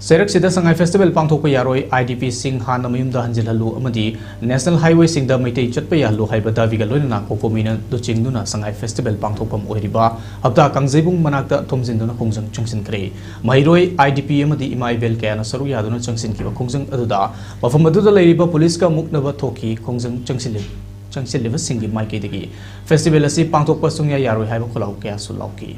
Serak Sida Sangai Festival Pangthok Yaroi IDP Sing Han Namayumda Hanjilhalu Amadi National Highway Sing da Maitei Chatpayalu Haibada Vigalona Cocomi Duching Nuna Sangai Festival Pangthokam Oiriba Abda Kangzebung Manakta Tomzinduna Khongjang changshinkhare Mairoi IDP Amadi Imai Bel Kana Saru Yaduna changshinkiba Khongjang Aduda Mafamadu Lairiba Police ka Muknaba Thoki Khongjang changshinliba Singi Maikidigi Festival Asi Pangthok Pasungya Yaroi Haiba Kholau Kya Sulauki